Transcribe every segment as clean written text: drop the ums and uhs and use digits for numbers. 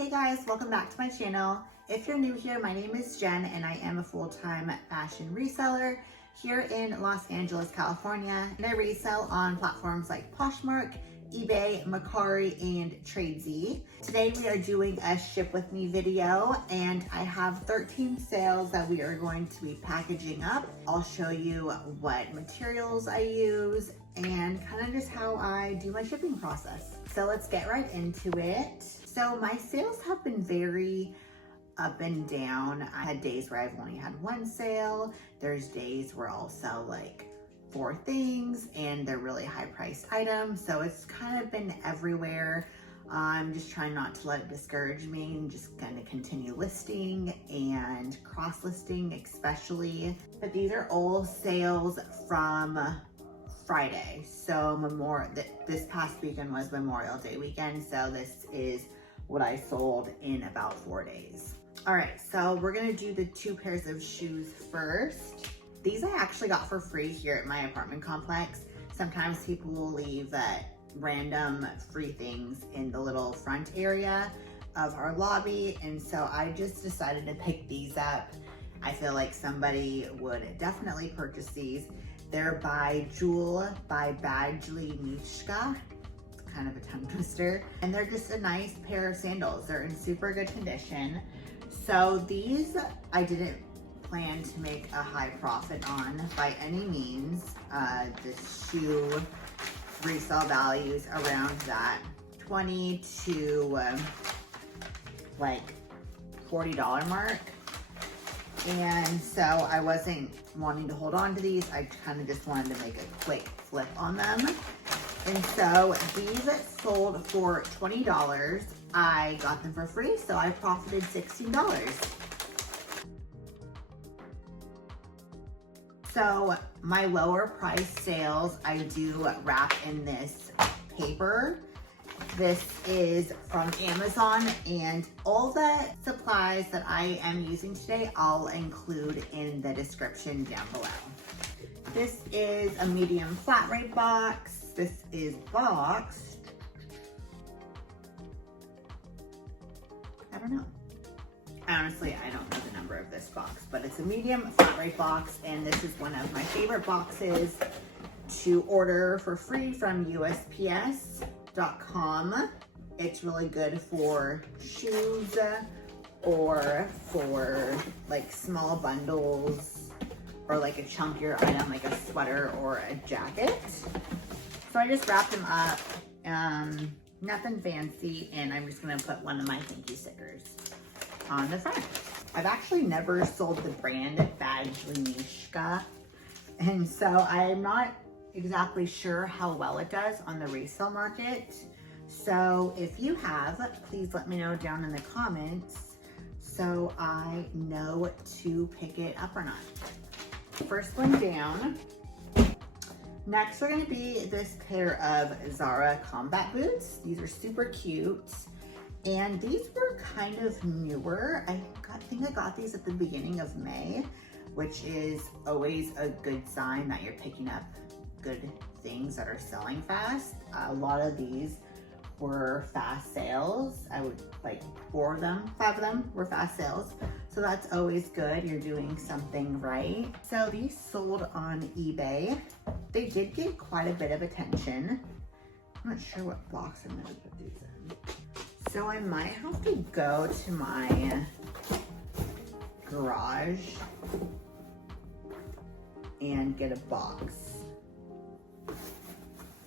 Hey guys, welcome back to my channel. If you're new here, my name is Jen and I am a full-time fashion reseller here in Los Angeles, California. And I resell on platforms like Poshmark, eBay, Mercari, and Tradesy. Today we are doing a ship with me video and I have 13 sales that we are going to be packaging up. I'll show you what materials I use and kind of just how I do my shipping process. So let's get right into it. So my sales have been very up and down. I had days where I've only had one sale. There's days where I'll sell like 4 things and they're really high priced items. So it's kind of been everywhere. I'm just trying not to let it discourage me and just gonna continue listing and cross listing especially. But these are all sales from Friday. So this past weekend was Memorial Day weekend. So this is what I sold in about 4 days. All right, so we're gonna do the 2 pairs of shoes first. These I actually got for free here at my apartment complex. Sometimes people will leave random free things in the little front area of our lobby. And so I just decided to pick these up. I feel like somebody would definitely purchase these. They're by Badgley Mischka. Kind of a tongue twister. And they're just a nice pair of sandals. They're in super good condition. So these I didn't plan to make a high profit on by any means. The shoe resale values around that $20 to like $40 mark. And so I wasn't wanting to hold on to these. I kind of just wanted to make a quick flip on them. And so these sold for $20. I got them for free, so I profited $16. So my lower price sales, I do wrap in this paper. This is from Amazon, and all the supplies that I am using today, I'll include in the description down below. This is a medium flat rate box. This is boxed. I don't know. Honestly, I don't know the number of this box, but it's a medium flat rate box, and this is one of my favorite boxes to order for free from USPS.com. It's really good for shoes or for like small bundles or like a chunkier item like a sweater or a jacket. So I just wrapped them up, nothing fancy, and I'm just gonna put one of my thank you stickers on the front. I've actually never sold the brand Badgley Mischka, and so I'm not exactly sure how well it does on the resale market. So if you have, please let me know down in the comments so I know to pick it up or not. First one down. Next are going to be this pair of Zara combat boots. These are super cute. And these were kind of newer. I think I got these at the beginning of May, which is always a good sign that you're picking up good things that are selling fast. A lot of these were fast sales. I would like 5 of them were fast sales. So that's always good. You're doing something right. So these sold on eBay. They did get quite a bit of attention. I'm not sure what box I'm gonna put these in. So I might have to go to my garage and get a box.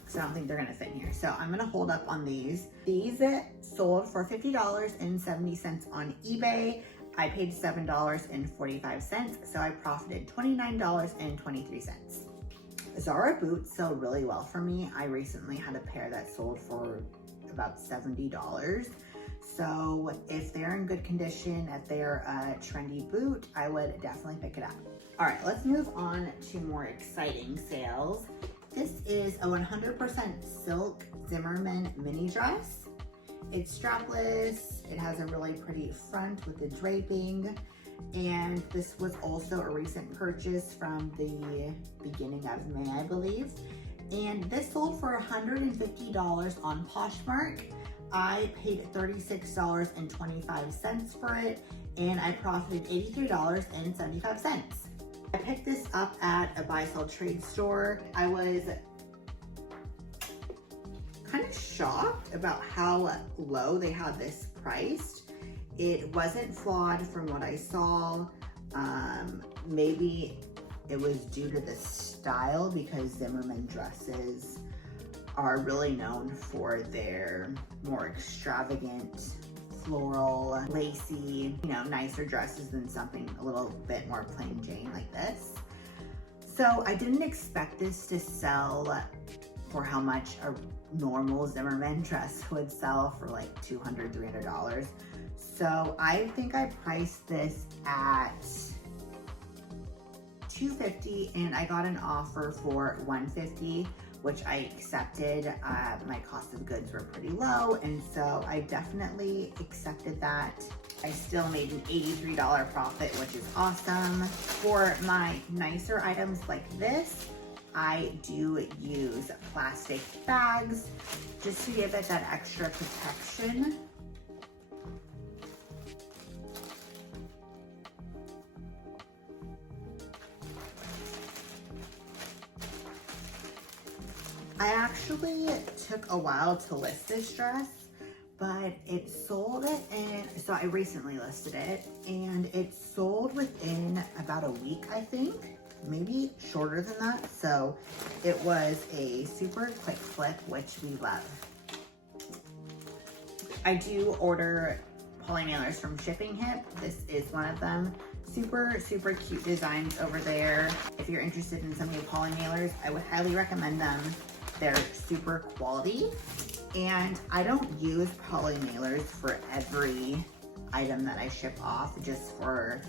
So I don't think they're gonna fit in here. So I'm gonna hold up on these. These sold for $50.70 on eBay. I paid $7.45, so I profited $29.23. Zara boots sell really well for me. I recently had a pair that sold for about $70. So if they're in good condition, if they're a trendy boot, I would definitely pick it up. All right, let's move on to more exciting sales. This is a 100% silk Zimmermann mini dress. It's strapless, it has a really pretty front with the draping, and this was also a recent purchase from the beginning of May, I believe. And this sold for $150 on Poshmark. I paid $36.25 for it, and I profited $83.75. I picked this up at a buy sell trade store. I was kind of shocked about how low they had this priced. It wasn't flawed from what I saw. Maybe it was due to the style, because Zimmermann dresses are really known for their more extravagant, floral, lacy, nicer dresses than something a little bit more plain Jane like this. So I didn't expect this to sell for how much a normal Zimmermann dress would sell, for like $200, $300. So I think I priced this at $250, and I got an offer for $150, which I accepted. My cost of goods were pretty low, and so I definitely accepted that. I still made an $83 profit, which is awesome. For my nicer items like this, I do use plastic bags just to give it that extra protection. I actually took a while to list this dress, but it sold it, and so I recently listed it, and it sold within about a week, I think, maybe shorter than that. So it was a super quick flip, which we love. I do order poly mailers from Shipping Hip. This is one of them. Super, super cute designs over there. If you're interested in some new poly mailers, I would highly recommend them. They're super quality, and I don't use poly mailers for every item that I ship off, just for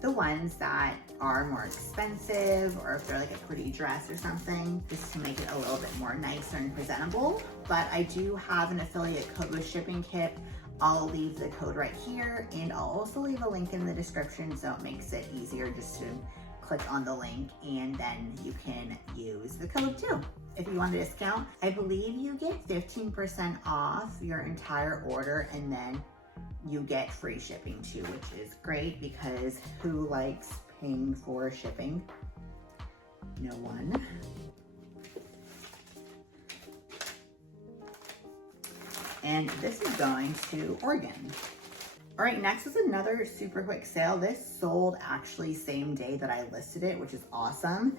the ones that are more expensive, or if they're like a pretty dress or something, just to make it a little bit more nicer and presentable. But I do have an affiliate code with Shipping Hip. I'll leave the code right here, and I'll also leave a link in the description, so it makes it easier just to click on the link, and then you can use the code too. If you want a discount, I believe you get 15% off your entire order, and then you get free shipping too, which is great, because who likes paying for shipping? No one. And this is going to Oregon. All right, next is another super quick sale. This sold actually same day that I listed it, which is awesome.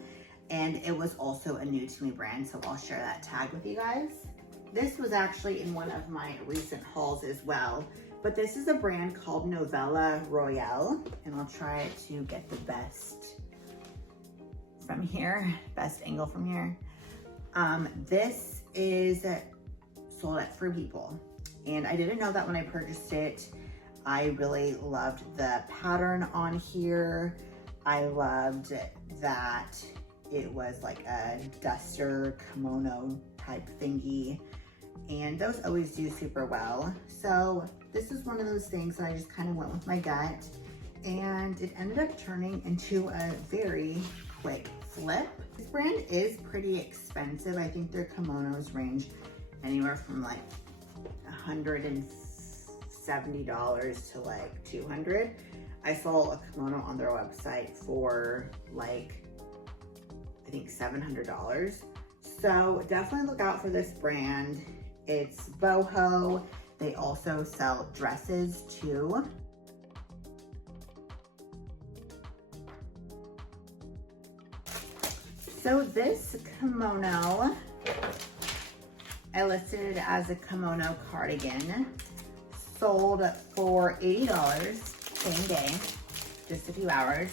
And it was also a new to me brand, so I'll share that tag with you guys. This was actually in one of my recent hauls as well, but this is a brand called Novella Royale, and I'll try to get the best from here, best angle from here. This is sold at Free People, and I didn't know that when I purchased it. I really loved the pattern on here. I loved that it was like a duster kimono type thingy, and those always do super well. So this is one of those things that I just kind of went with my gut, and it ended up turning into a very quick flip. This brand is pretty expensive. I think their kimonos range anywhere from like $170 to like $200. I saw a kimono on their website for like, I think $700. So definitely look out for this brand. It's boho. They also sell dresses too. So this kimono, I listed it as a kimono cardigan. Sold for $80 same day, just a few hours.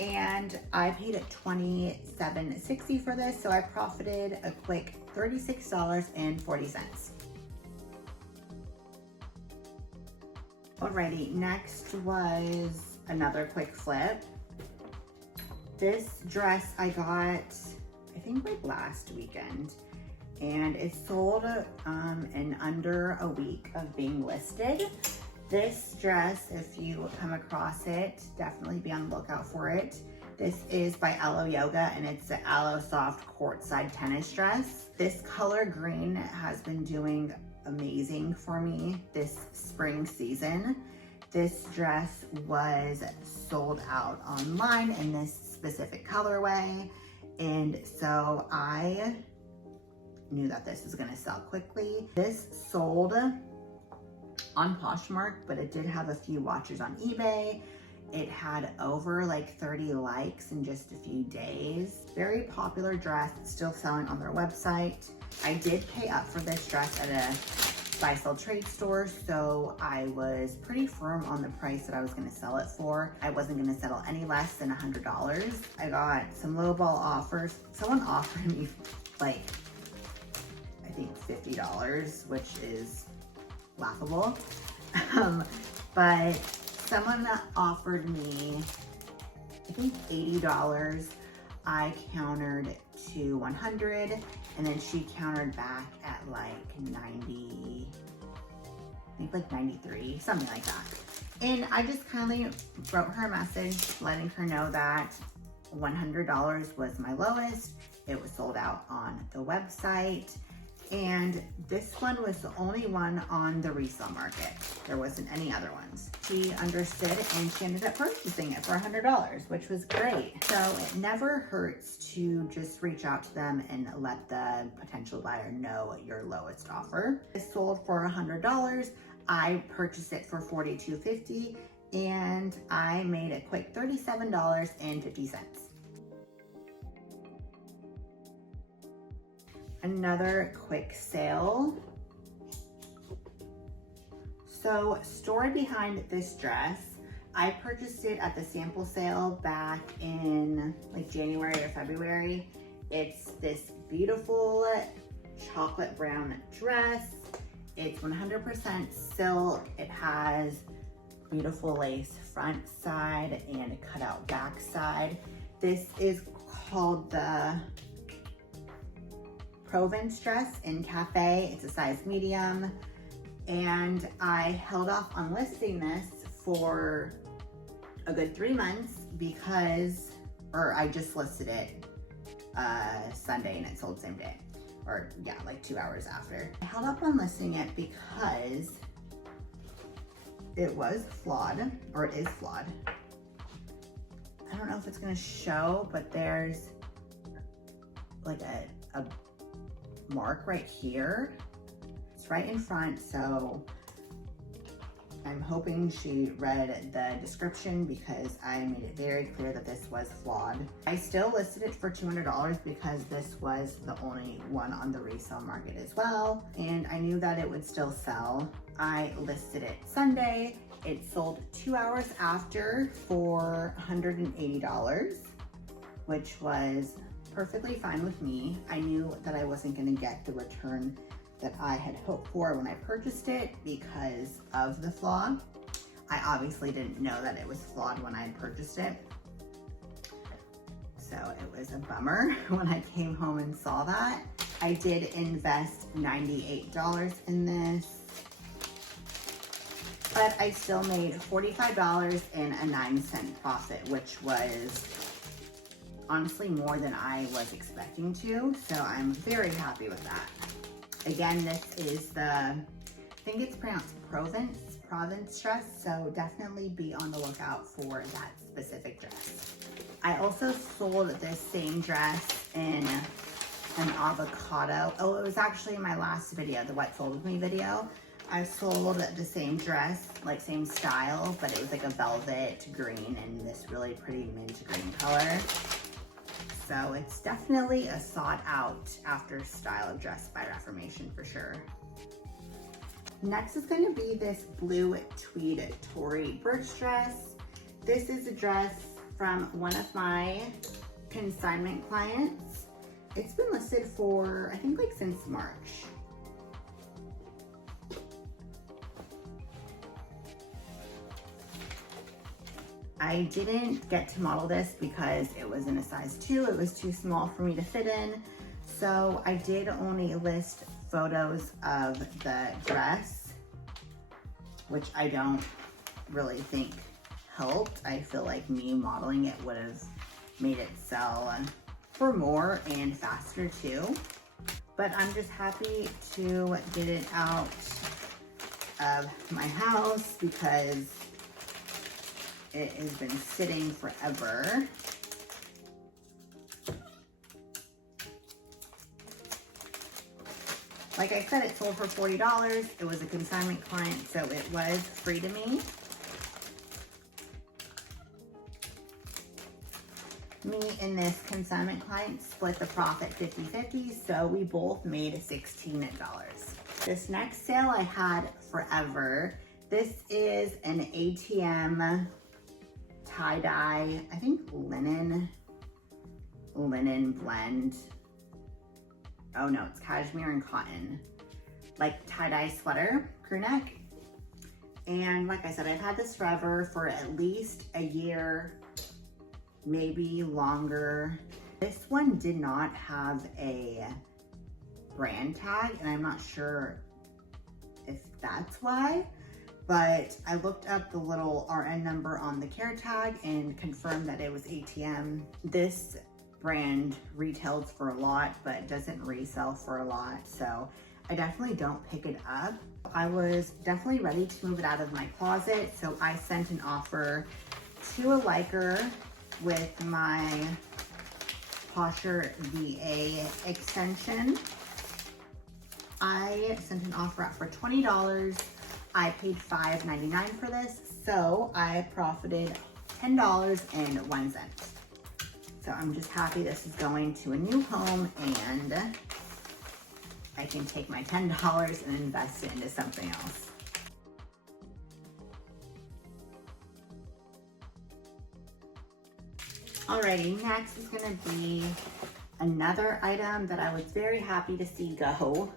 And I paid at $27.60 for this, so I profited a quick $36.40. Alrighty, next was another quick flip. This dress I got, I think like last weekend, and it sold in under a week of being listed. This dress, if you come across it, definitely be on the lookout for it. This is by Alo Yoga, and it's the Alo Soft Courtside Tennis Dress. This color green has been doing amazing for me this spring season. This dress was sold out online in this specific colorway, and so I knew that this was going to sell quickly. This sold on Poshmark, but it did have a few watchers on eBay. It had over like 30 likes in just a few days. Very popular dress, still selling on their website. I did pay up for this dress at a buy-sell trade store, so I was pretty firm on the price that I was going to sell it for. I wasn't going to settle any less than $100. I got some lowball offers. Someone offered me like, I think $50, which is laughable. But someone offered me, I think $80. I countered to 100, and then she countered back at like 90, I think like 93, something like that. And I just kindly wrote her a message letting her know that $100 was my lowest. It was sold out on the website. And this one was the only one on the resale market. There wasn't any other ones. She understood and she ended up purchasing it for $100, which was great. So it never hurts to just reach out to them and let the potential buyer know your lowest offer. It sold for $100. I purchased it for $42.50 and I made a quick $37.50. Another quick sale. So, story behind this dress. I purchased it at the sample sale back in like January or February. It's this beautiful chocolate brown dress. It's 100% silk. It has beautiful lace front side and a cutout back side. This is called the Provence dress in Cafe. It's a size medium, and I held off on listing this for a good 3 months because, or I just listed it Sunday and it sold same day, or yeah, like 2 hours after. I held up on listing it because it was flawed, or it is flawed. I don't know if it's gonna show, but there's like a mark right here. It's right in front, so I'm hoping she read the description because I made it very clear that this was flawed. I still listed it for $200 because this was the only one on the resale market as well, and I knew that it would still sell. I listed it Sunday. It sold 2 hours after for $180, which was perfectly fine with me. I knew that I wasn't gonna get the return that I had hoped for when I purchased it because of the flaw. I obviously didn't know that it was flawed when I purchased it. So it was a bummer when I came home and saw that. I did invest $98 in this, but I still made $45 and a 9-cent profit, which was honestly more than I was expecting to, so I'm very happy with that. Again, this is the, I think it's pronounced Provence dress, so definitely be on the lookout for that specific dress. I also sold this same dress in an avocado. Oh, it was actually my last video, the What Sold With Me video. I sold the same dress, like same style, but it was like a velvet green and this really pretty mint green color. So it's definitely a sought out after style of dress by Reformation for sure. Next is going to be this blue tweed Tory Burch dress. This is a dress from one of my consignment clients. It's been listed for, I think, like since March. I didn't get to model this because it was in a size 2. It was too small for me to fit in. So I did only list photos of the dress, which I don't really think helped. I feel like me modeling it would have made it sell for more and faster too. but I'm just happy to get it out of my house because it has been sitting forever. Like I said, it sold for $40. It was a consignment client, so it was free to me. Me and this consignment client split the profit 50-50, so we both made $16. This next sale I had forever. This is an ATM tie-dye, I think linen blend. Oh no, it's cashmere and cotton, like tie-dye sweater, crew neck. And like I said, I've had this forever, for at least a year, maybe longer. This one did not have a brand tag, and I'm not sure if that's why, but I looked up the little RN number on the care tag and confirmed that it was ATM. This brand retails for a lot, but doesn't resell for a lot, so I definitely don't pick it up. I was definitely ready to move it out of my closet, so I sent an offer to a liker with my Posher VA extension. I sent an offer out for $20. I paid $5.99 for this, so I profited $10.01. So I'm just happy this is going to a new home and I can take my $10 and invest it into something else. Alrighty, next is gonna be another item that I was very happy to see go.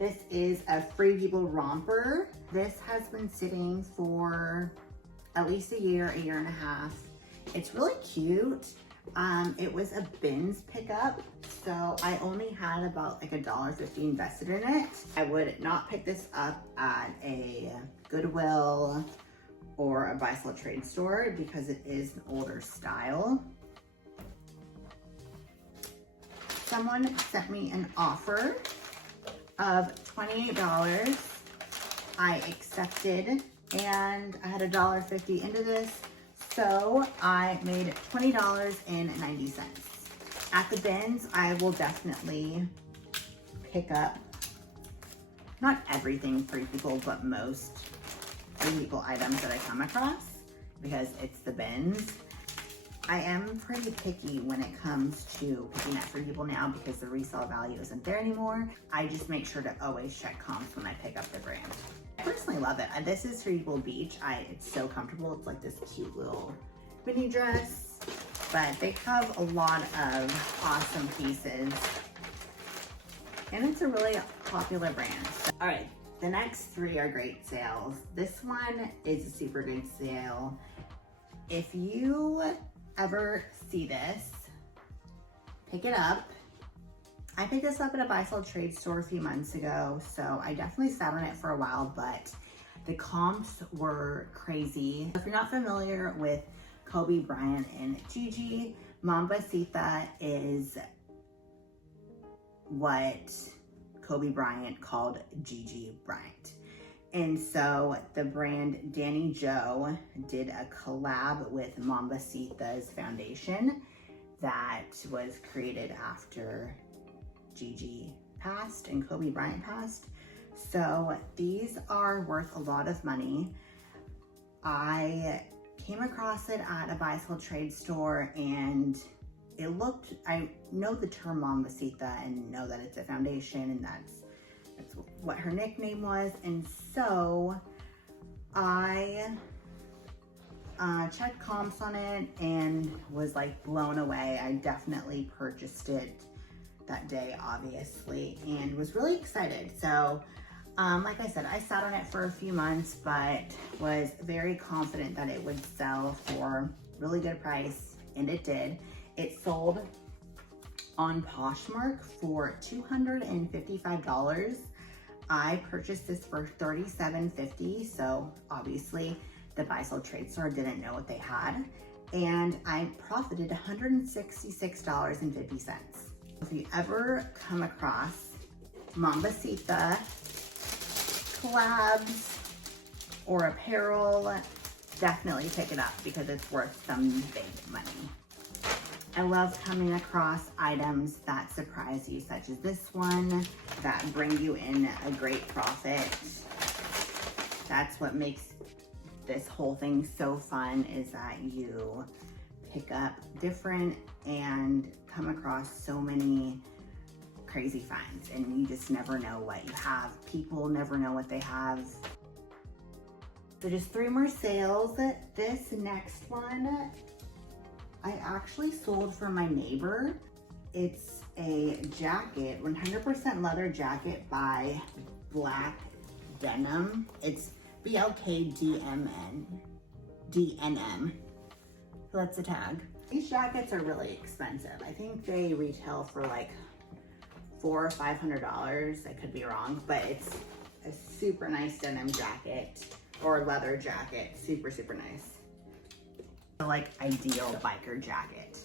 This is a Free People romper. This has been sitting for at least a year and a half. It's really cute. It was a bins pickup, so I only had about like $1.50 invested in it. I would not pick this up at a Goodwill or a buy-sell trade store because it is an older style. Someone sent me an offer of $28. I accepted, and I had $1.50 into this, so I made $20.90. At the bins, I will definitely pick up, not everything Free People, but most Free People items that I come across because it's the bins. I am pretty picky when it comes to picking up Free People now because the resale value isn't there anymore. I just make sure to always check comps when I pick up the brand. I personally love it. This is Free People Beach. It's so comfortable. It's like this cute little mini dress, but they have a lot of awesome pieces and it's a really popular brand. All right, the next three are great sales. This one is a super good sale. If you ever see this, pick it up. I picked this up at a buy-sell trade store a few months ago, so I definitely sat on it for a while, but the comps were crazy. If you're not familiar with Kobe Bryant and Gigi, Mambasita is what Kobe Bryant called Gigi Bryant. And so the brand Danny Joe did a collab with Mambasita's foundation that was created after Gigi passed and Kobe Bryant passed. So these are worth a lot of money. I came across it at a buy-sell trade store and it looked, I know the term Mambasita and know that it's a foundation and that's what her nickname was. And so I checked comps on it and was like blown away. I definitely purchased it that day, obviously, and was really excited. So like I said, I sat on it for a few months, but was very confident that it would sell for a really good price, and it did. It sold on Poshmark for $255. I purchased this for $37.50, so obviously the buy-sell trade store didn't know what they had, and I profited $166.50. If you ever come across Mambasita collabs or apparel, definitely pick it up because it's worth some big money. I love coming across items that surprise you, such as this one, that bring you in a great profit. That's what makes this whole thing so fun, is that you pick up different and come across so many crazy finds, and you just never know what you have. People never know what they have. So just 3 more sales. This next one, I actually sold for my neighbor. It's a jacket, 100% leather jacket by Black Denim. It's BLKDNM. So that's the tag. These jackets are really expensive. I think they retail for like $400 or $500. I could be wrong, but it's a super nice denim jacket or leather jacket. Super, super nice. Like ideal biker jacket.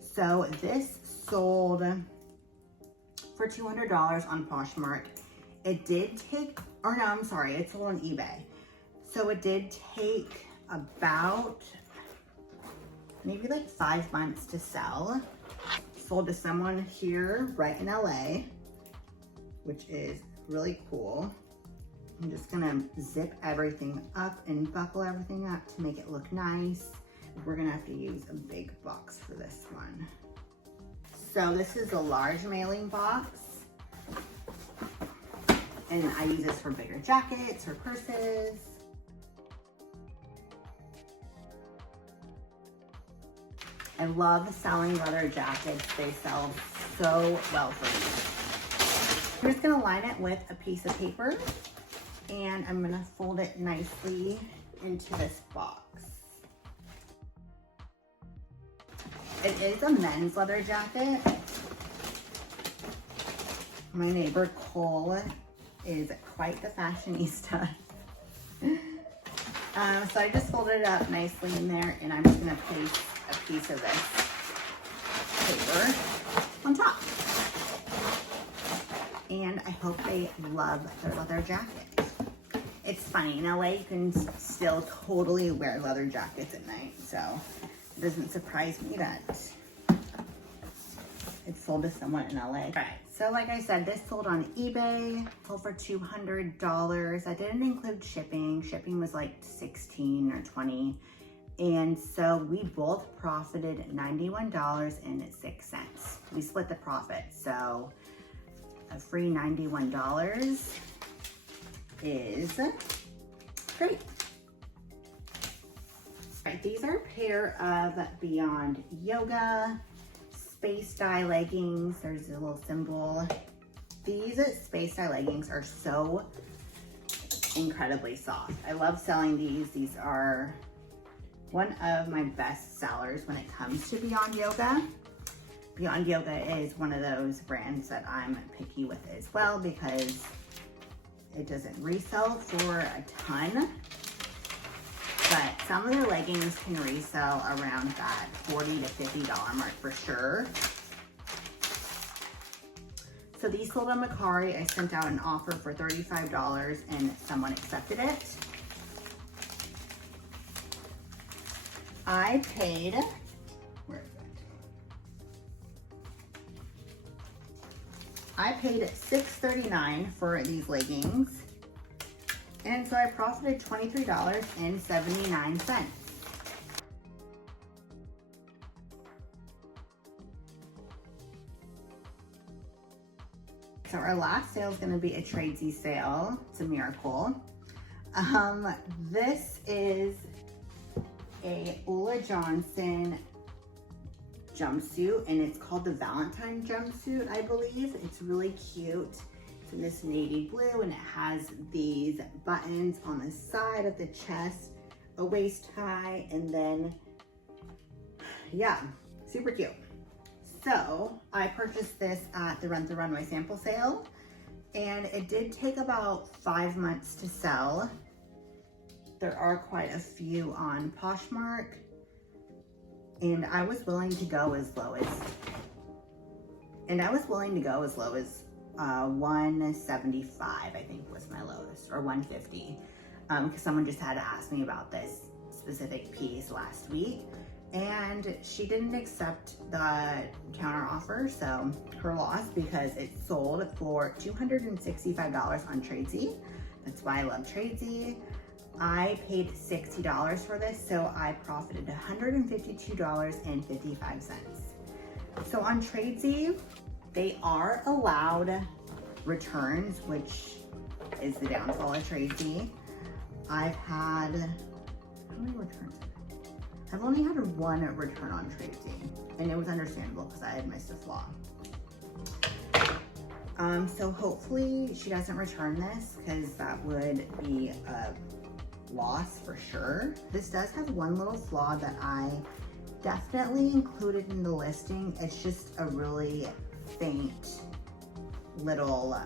So this sold for $200 on Poshmark. It did take, or no, I'm sorry, it sold on eBay. So it did take about maybe like 5 months to sell. Sold to someone here right in LA, which is really cool. I'm just gonna zip everything up and buckle everything up to make it look nice. We're gonna have to use a big box for this one. So this is a large mailing box, and I use this for bigger jackets or purses. I love selling leather jackets. They sell so well for me. I'm just gonna line it with a piece of paper, and I'm gonna fold it nicely into this box. It is a men's leather jacket. My neighbor Cole is quite the fashionista. So I just folded it up nicely in there, and I'm just gonna place a piece of this paper on top. And I hope they love their leather jacket. It's funny, in LA you can still totally wear leather jackets at night, so it doesn't surprise me that it's sold to someone in LA. All right, so like I said, this sold on eBay, sold for $200. I didn't include shipping. Shipping was like 16 or 20. And so we both profited $91.06. We split the profit, so a free $91 is great. All right, these are a pair of Beyond Yoga space dye leggings. There's a little symbol. These space dye leggings are so incredibly soft. I love selling these. These are one of my best sellers when it comes to Beyond Yoga. Beyond Yoga is one of those brands that I'm picky with as well because it doesn't resell for a ton, but some of their leggings can resell around that $40 to $50 mark for sure. So these sold on Mercari. I sent out an offer for $35 and someone accepted it. I paid, where is it? I paid $6.39 for these leggings. And so I profited $23.79. So our last sale is going to be a Tradesy sale. It's a miracle. This is a Ulla Johnson jumpsuit, and it's called the Valentine jumpsuit, I believe. It's really cute. It's in this navy blue, and it has these buttons on the side of the chest, a waist tie, and then, yeah, super cute. So I purchased this at the Rent the Runway sample sale, and it did take about 5 months to sell. There are quite a few on Poshmark, and I was willing to go as low as And I was willing to go as low as 175, I think was my lowest, or 150, because someone just had to ask me about this specific piece last week, and she didn't accept the counter offer, so her loss, because it sold for $265 on Tradesy. That's why I love Tradesy. I paid $60 for this, so I profited $152.55. So on Tradesy, they are allowed returns, which is the downfall of Tradesy. I've had, how many returns? I've only had one return on Tradesy, and it was understandable because I had missed a flaw. So hopefully she doesn't return this, because that would be a loss for sure. This does have one little flaw that I definitely included in the listing. It's just a really faint little,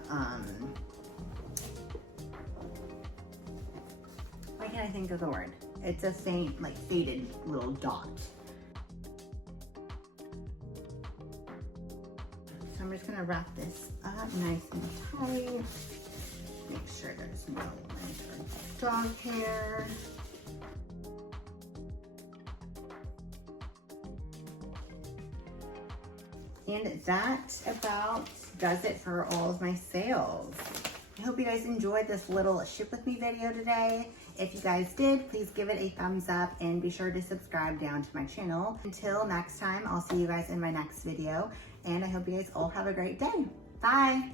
why can't I think of the word? It's a faint, like faded little dot. So I'm just gonna wrap this up nice and tight. Make sure there's no lint or dog hair. And that about does it for all of my sales. I hope you guys enjoyed this little ship with me video today. If you guys did, please give it a thumbs up and be sure to subscribe down to my channel. Until next time, I'll see you guys in my next video, and I hope you guys all have a great day. Bye.